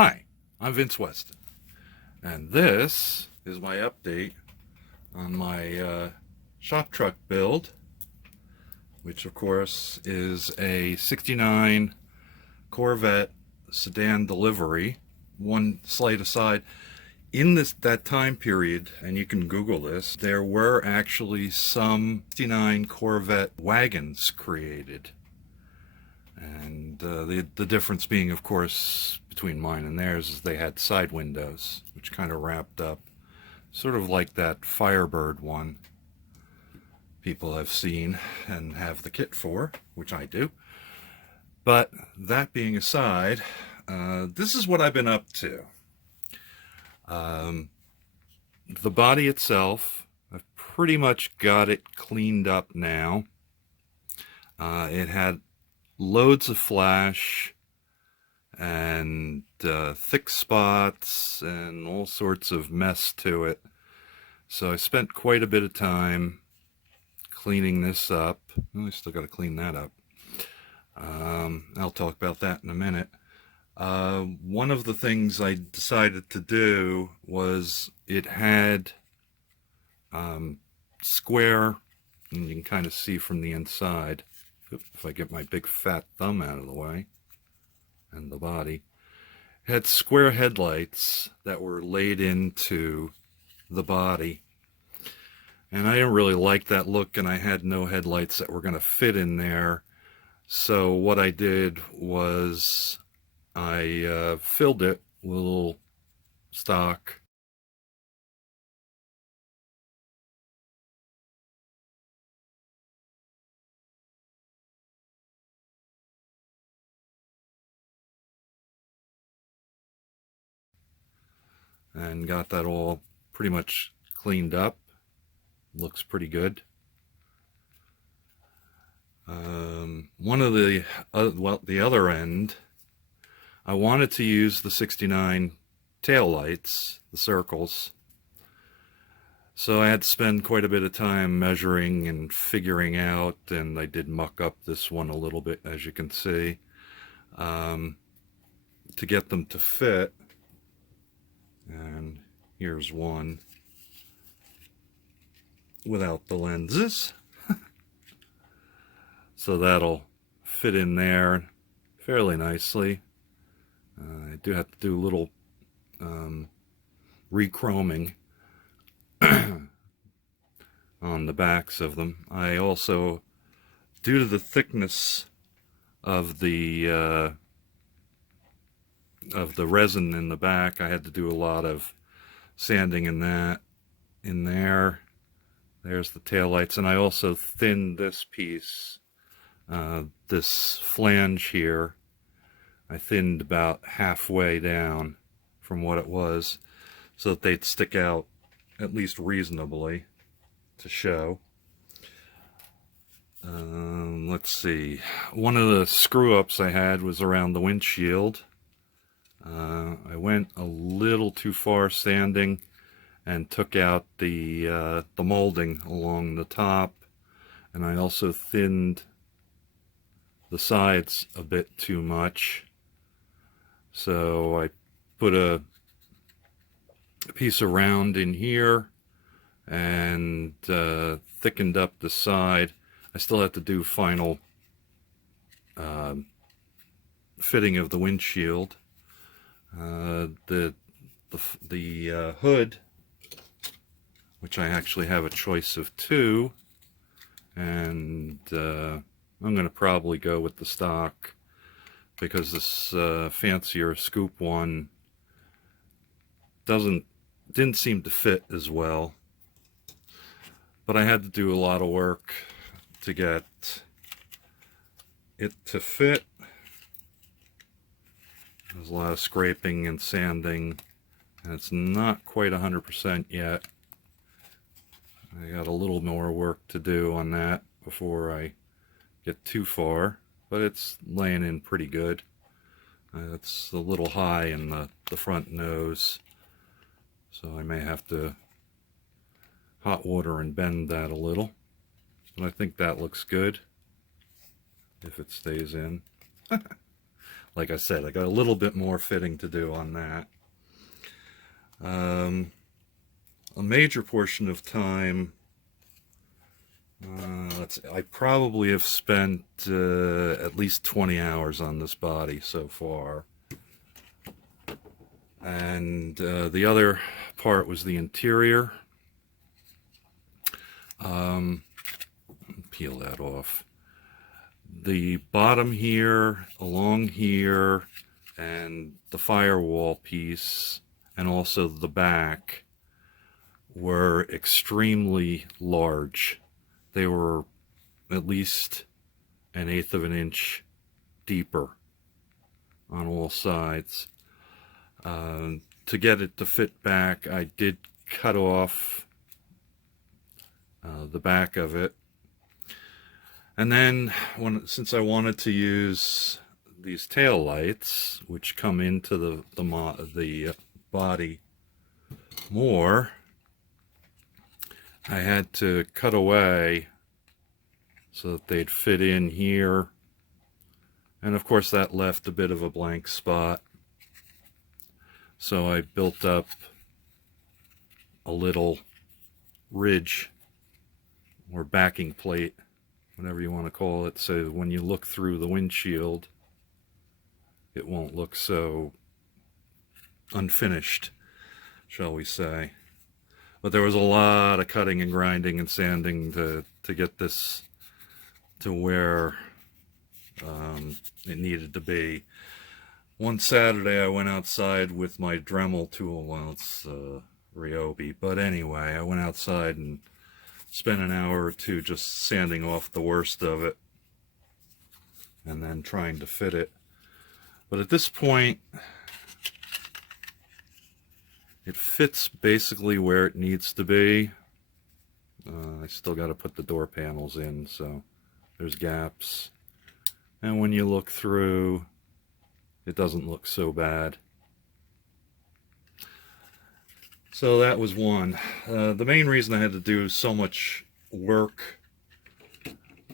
Hi, I'm Vince Weston, and this is my update on my shop truck build, which of course is a 69 Corvette sedan delivery. One slight aside, in that time period, and you can Google this, there were actually some 69 Corvette wagons created. And the difference being, of course, between mine and theirs is they had side windows, which kind of wrapped up, sort of like that Firebird one people have seen and have the kit for, which I do. But that being aside, this is what I've been up to. The body itself, I've pretty much got it cleaned up now. It had loads of flash and thick spots and all sorts of mess to it. So I spent quite a bit of time cleaning this up. Oh, I still got to clean that up. I'll talk about that in a minute. One of the things I decided to do was it had square, and you can kind of see from the inside, if I get my big fat thumb out of the way, and the body, it had square headlights that were laid into the body. And I didn't really like that look, and I had no headlights that were going to fit in there. So what I did was I filled it with a little stock and got that all pretty much cleaned up. Looks pretty good. One of the the other end, I wanted to use the 69 tail lights, the circles. So I had to spend quite a bit of time measuring and figuring out, and I did muck up this one a little bit, as you can see, to get them to fit. And here's one without the lenses. So that'll fit in there fairly nicely. I do have to do a little re-chroming on the backs of them. I also, due to the thickness of the resin in the back, I had to do a lot of sanding in that in there. There's the taillights, and I also thinned this piece, this flange here. I thinned about halfway down from what it was, so that they'd stick out at least reasonably to show. Let's see. One of the screw-ups I had was around the windshield. I went a little too far sanding and took out the molding along the top, and I also thinned the sides a bit too much. So I put a piece of round in here and thickened up the side. I still have to do final fitting of the windshield. The hood, which I actually have a choice of two, and I'm going to probably go with the stock, because this fancier scoop one didn't seem to fit as well. But I had to do a lot of work to get it to fit. There's a lot of scraping and sanding, and it's not quite 100% yet. I got a little more work to do on that before I get too far, but it's laying in pretty good. It's a little high in the front nose, so I may have to hot water and bend that a little. But I think that looks good if it stays in. like I said, I got a little bit more fitting to do on that. A major portion of time, I probably have spent at least 20 hours on this body so far. And the other part was the interior. Peel that off. The bottom here, along here, and the firewall piece, and also the back, were extremely large. They were at least 1/8 of an inch deeper on all sides. To get it to fit back, I did cut off the back of it. And then, since I wanted to use these tail lights, which come into the body more, I had to cut away so that they'd fit in here. And of course that left a bit of a blank spot. So I built up a little ridge or backing plate, whatever you want to call it, so when you look through the windshield, it won't look so unfinished, shall we say. But there was a lot of cutting and grinding and sanding to get this to where it needed to be. One Saturday I went outside with my Dremel tool. Well, it's Ryobi, but anyway, I went outside and spent an hour or two just sanding off the worst of it and then trying to fit it. But at this point, it fits basically where it needs to be. I still got to put the door panels in, so there's gaps. And when you look through, it doesn't look so bad. So that was one. The main reason I had to do so much work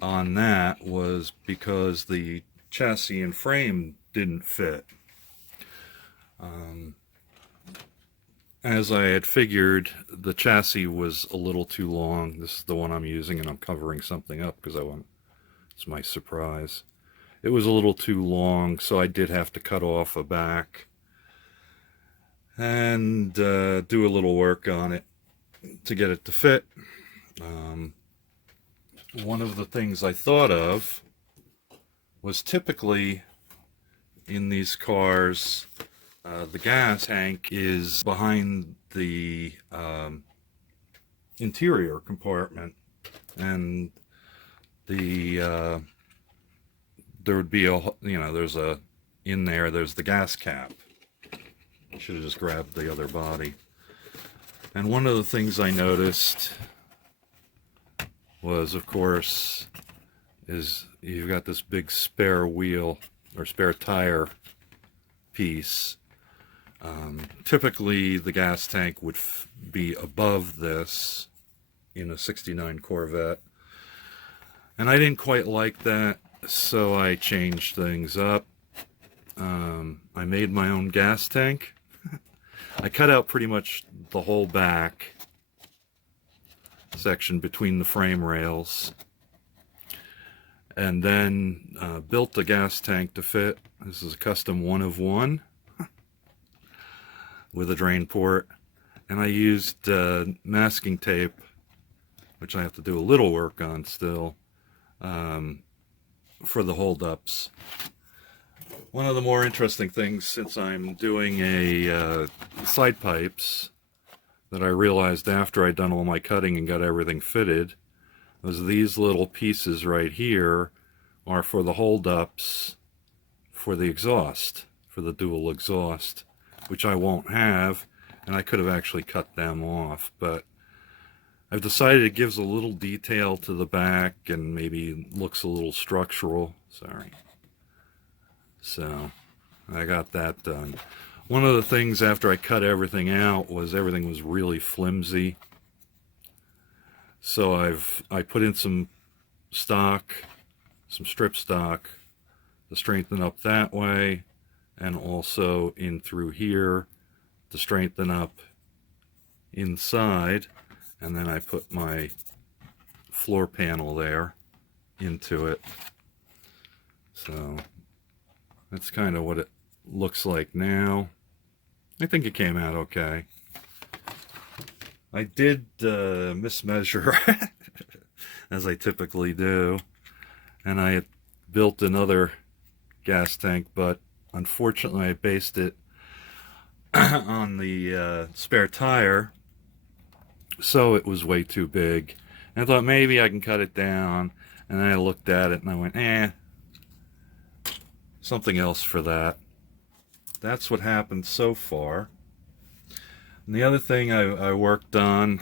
on that was because the chassis and frame didn't fit. As I had figured, the chassis was a little too long. This is the one I'm using, and I'm covering something up because it's my surprise. It was a little too long, so I did have to cut off a back and do a little work on it to get it to fit. One of the things I thought of was typically in these cars, the gas tank is behind the interior compartment, and there would be there's the gas cap. I should have just grabbed the other body. And one of the things I noticed was, of course, is you've got this big spare wheel or spare tire piece. Typically the gas tank would be above this in a '69 Corvette, and I didn't quite like that, so I changed things up. I made my own gas tank. I cut out pretty much the whole back section between the frame rails, and then built a gas tank to fit. This is a custom 1 of 1 with a drain port, and I used masking tape, which I have to do a little work on still, for the holdups. One of the more interesting things, since I'm doing a side pipes, that I realized after I'd done all my cutting and got everything fitted, was these little pieces right here are for the holdups for the exhaust, for the dual exhaust, which I won't have, and I could have actually cut them off, but I've decided it gives a little detail to the back and maybe looks a little structural. Sorry. So I got that done. One of the things after I cut everything out was everything was really flimsy. So I put in some stock, some strip stock to strengthen up that way. and also in through here to strengthen up inside. And then I put my floor panel there into it. So that's kind of what it looks like now. I think it came out okay. I did mismeasure, as I typically do, and I had built another gas tank, but unfortunately I based it on the spare tire, so it was way too big. And I thought maybe I can cut it down, and then I looked at it and I went, something else for that. That's what happened so far. And the other thing I worked on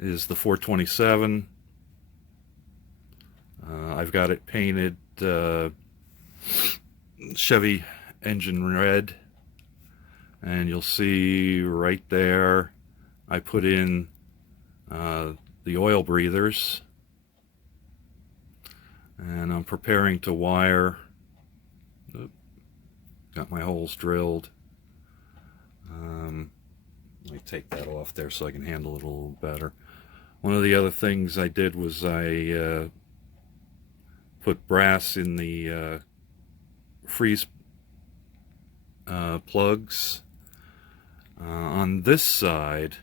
is the 427. I've got it painted Chevy engine red, and you'll see right there I put in the oil breathers, and I'm preparing to wire. Got my holes drilled. Let me take that off there so I can handle it a little better. One of the other things I did was I put brass in the freeze plugs. On this side,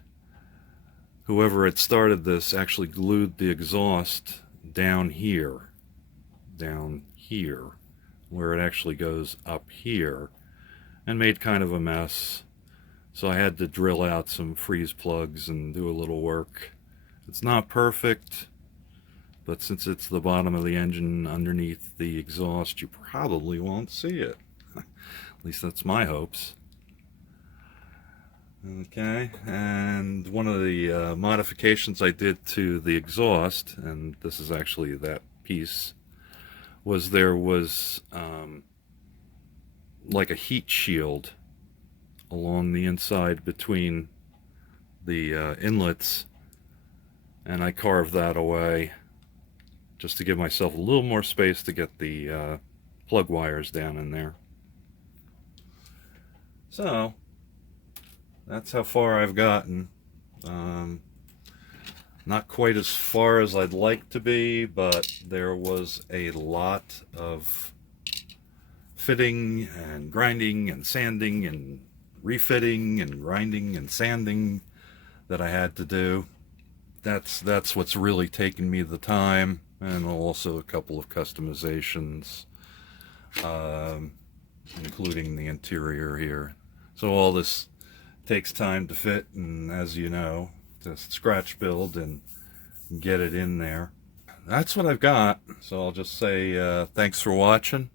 whoever had started this actually glued the exhaust down here, where it actually goes up here, and made kind of a mess. So I had to drill out some freeze plugs and do a little work. It's not perfect, but since it's the bottom of the engine underneath the exhaust, you probably won't see it. At least that's my hopes. Okay, and one of the modifications I did to the exhaust, and this is actually that piece, was there was like a heat shield along the inside between the inlets, and I carved that away just to give myself a little more space to get the plug wires down in there. So that's how far I've gotten. Not quite as far as I'd like to be, but there was a lot of fitting and grinding and sanding and refitting and grinding and sanding that I had to do. That's what's really taken me the time, and also a couple of customizations, including the interior here. So all this takes time to fit, and as you know, to scratch build and get it in there. That's what I've got. So I'll just say thanks for watching,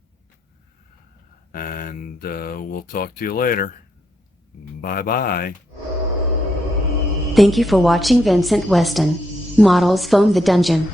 and we'll talk to you later. Bye-bye. Thank you for watching Vincent Weston Models Foam the Dungeon.